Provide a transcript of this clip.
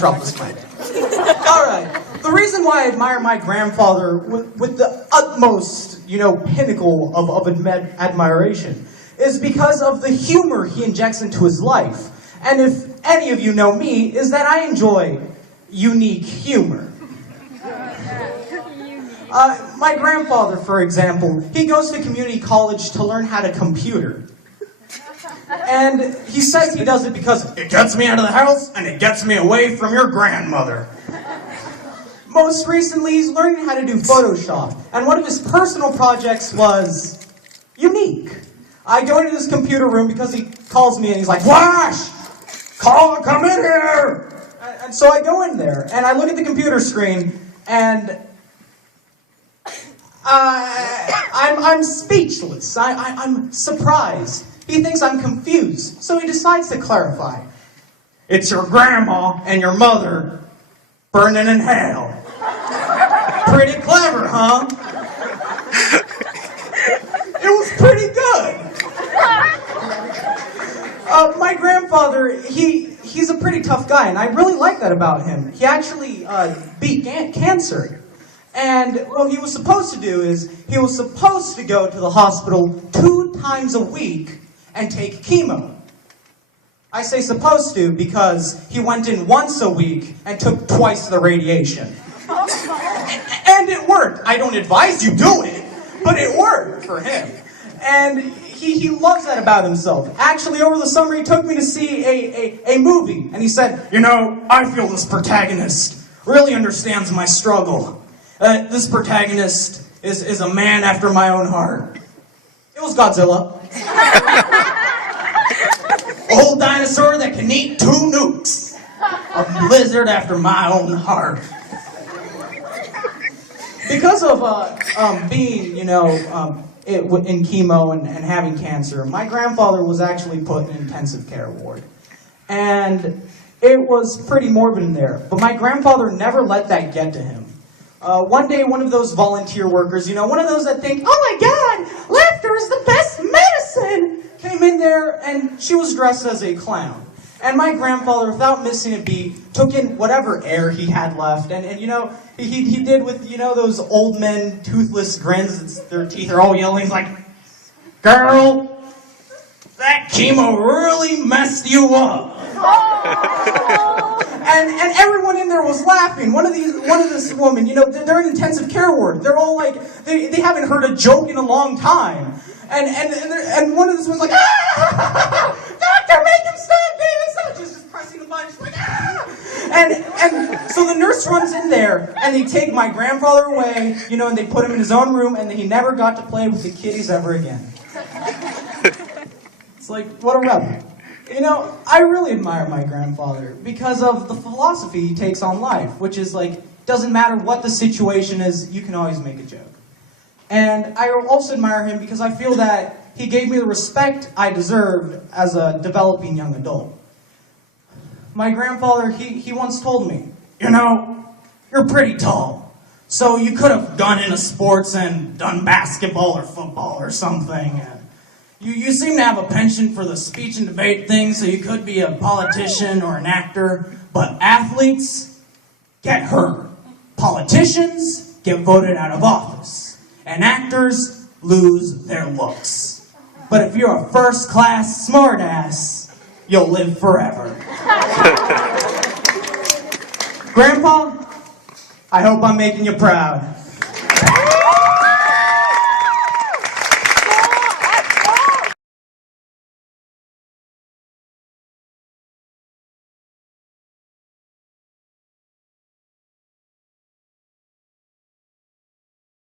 drop this mic. Alright, the reason why I admire my grandfather with the utmost, pinnacle of admiration is because of the humor he injects into his life. And if any of you know me, is that I enjoy unique humor. My grandfather, for example, he goes to community college to learn how to computer. And he says he does it because it gets me out of the house and it gets me away from your grandmother. Most recently, he's learning how to do Photoshop. And one of his personal projects was unique. I go into his computer room because he calls me and he's like, Flash! Come in here! And so I go in there and I look at the computer screen and I'm speechless. I'm surprised. He thinks I'm confused, so he decides to clarify. It's your grandma and your mother burning in hell. Pretty clever, huh? It was pretty good. My grandfather, he's a pretty tough guy, and I really like that about him. He actually beat cancer. And what he was supposed to do is, he was supposed to go to the hospital 2 times a week and take chemo. I say supposed to because he went in once a week and took twice the radiation. And it worked. I don't advise you do it, but it worked for him. And he loves that about himself. Actually, over the summer, he took me to see a movie, and he said, I feel this protagonist really understands my struggle. This protagonist is a man after my own heart. It was Godzilla. Old dinosaur that can eat 2 nukes. A lizard after my own heart. Because of being, in chemo and having cancer, my grandfather was actually put in an intensive care ward. And it was pretty morbid in there. But my grandfather never let that get to him. One day, one of those volunteer workers, one of those that think, oh my God, laughter is the best medicine, came in there and she was dressed as a clown. And my grandfather, without missing a beat, took in whatever air he had left. And he did with, those old men, toothless grins, their teeth are all yellow. He's like, girl, that chemo really messed you up. And everyone in there was laughing. One of this woman, they're in intensive care ward. They're all like, they haven't heard a joke in a long time. And one of this was like, doctor, make him stop, David. She's just pressing the button. She's like, And so the nurse runs in there, and they take my grandfather away, and they put him in his own room, and he never got to play with the kiddies ever again. It's like, what a rebel. I really admire my grandfather because of the philosophy he takes on life, which is like, doesn't matter what the situation is, you can always make a joke. And I also admire him because I feel that he gave me the respect I deserved as a developing young adult. My grandfather, he once told me, you're pretty tall, so you could have gone into sports and done basketball or football or something. You seem to have a penchant for the speech and debate thing, so you could be a politician or an actor, but athletes get hurt. Politicians get voted out of office, and actors lose their looks. But if you're a first-class smartass, you'll live forever. Grandpa, I hope I'm making you proud.